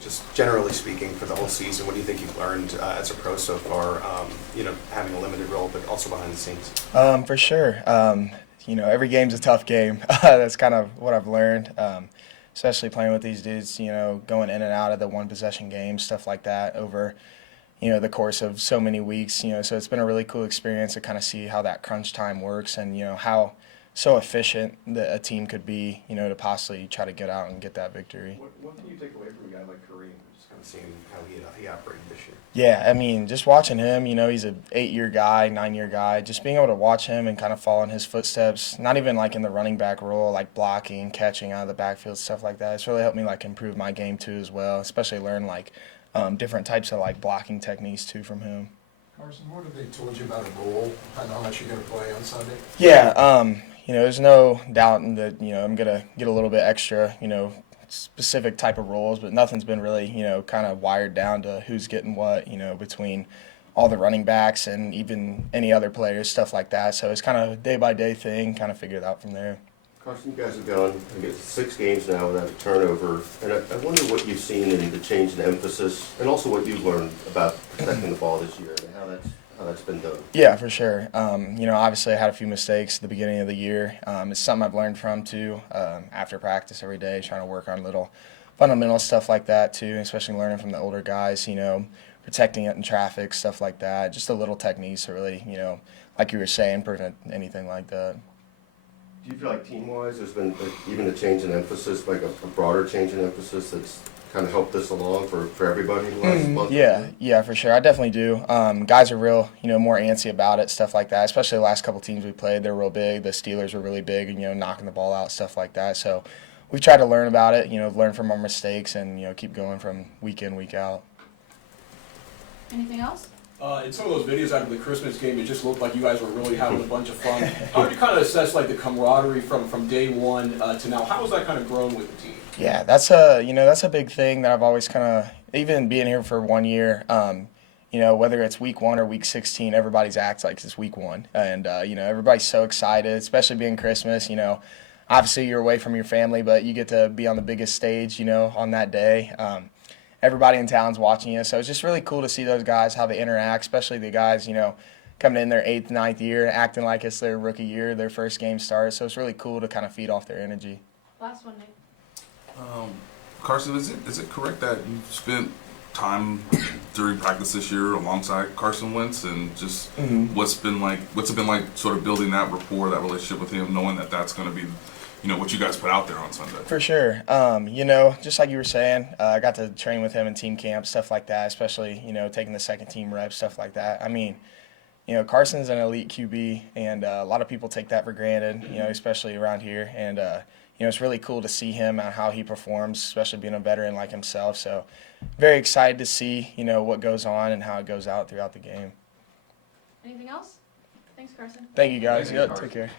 just generally speaking for the whole season, what do you think you've learned as a pro so far, having a limited role but also behind the scenes? For sure. Every game's a tough game. That's kind of what I've learned, especially playing with these dudes, going in and out of the one possession games, stuff like that over, the course of so many weeks, so it's been a really cool experience to kind of see how that crunch time works and, how so efficient that a team could be, to possibly try to get out and get that victory. What can you take away from a guy like Kareem, just kind of seeing how he operated this year? Yeah, I mean, just watching him, he's a 8-year guy, 9-year guy. Just being able to watch him and kind of follow in his footsteps, not even like in the running back role, like blocking, catching out of the backfield, stuff like that. It's really helped me like improve my game too as well, especially learn like different types of like blocking techniques too from him. Carson, what have they told you about a role and how much you're going to play on Sunday? Yeah, there's no doubt that I'm gonna get a little bit extra, specific type of roles, but nothing's been really, kind of wired down to who's getting what, between all the running backs and even any other players, stuff like that. So it's kind of a day-by-day thing, kind of figure it out from there. Carson, you guys have gone, I guess, 6 games now without a turnover, and I wonder what you've seen in the change in emphasis, and also what you've learned about protecting the ball this year, and how that's been done. Yeah, for sure. Obviously I had a few mistakes at the beginning of the year. It's something I've learned from too, after practice every day, trying to work on little fundamental stuff like that too, especially learning from the older guys, protecting it in traffic, stuff like that. Just the little techniques to really, like you were saying, prevent anything like that. Do you feel like team-wise there's been even a change in emphasis, like a broader change in emphasis that's kind of helped this along for everybody in the last month? Yeah, for sure. I definitely do. Guys are real, more antsy about it, stuff like that. Especially the last couple teams we played, they're real big. The Steelers were really big, and knocking the ball out, stuff like that. So we've tried to learn about it, learn from our mistakes, and keep going from week in, week out. Anything else? In some of those videos after the Christmas game, it just looked like you guys were really having a bunch of fun. How would you kind of assess like the camaraderie from day one to now? How has that kind of grown with the team? Yeah, that's a big thing that I've always kind of, even being here for 1 year, whether it's week 1 or week 16, everybody's acts like it's week 1, and everybody's so excited, especially being Christmas. Obviously you're away from your family, but you get to be on the biggest stage, on that day. Everybody in town's watching you, so it's just really cool to see those guys, how they interact, especially the guys, coming in their 8th, 9th year, acting like it's their rookie year, their first game start. So it's really cool to kind of feed off their energy. Last one, Nick. Carson, is it correct that you spent time during practice this year alongside Carson Wentz, and just what's it been like sort of building that rapport, that relationship with him, knowing that that's going to be what you guys put out there on Sunday? For sure. Just like you were saying, I got to train with him in team camp, stuff like that, especially, taking the second team reps, stuff like that. I mean, Carson's an elite QB, and a lot of people take that for granted, especially around here. And, it's really cool to see him and how he performs, especially being a veteran like himself. So very excited to see, what goes on and how it goes out throughout the game. Anything else? Thanks, Carson. Thank you, guys. Take care.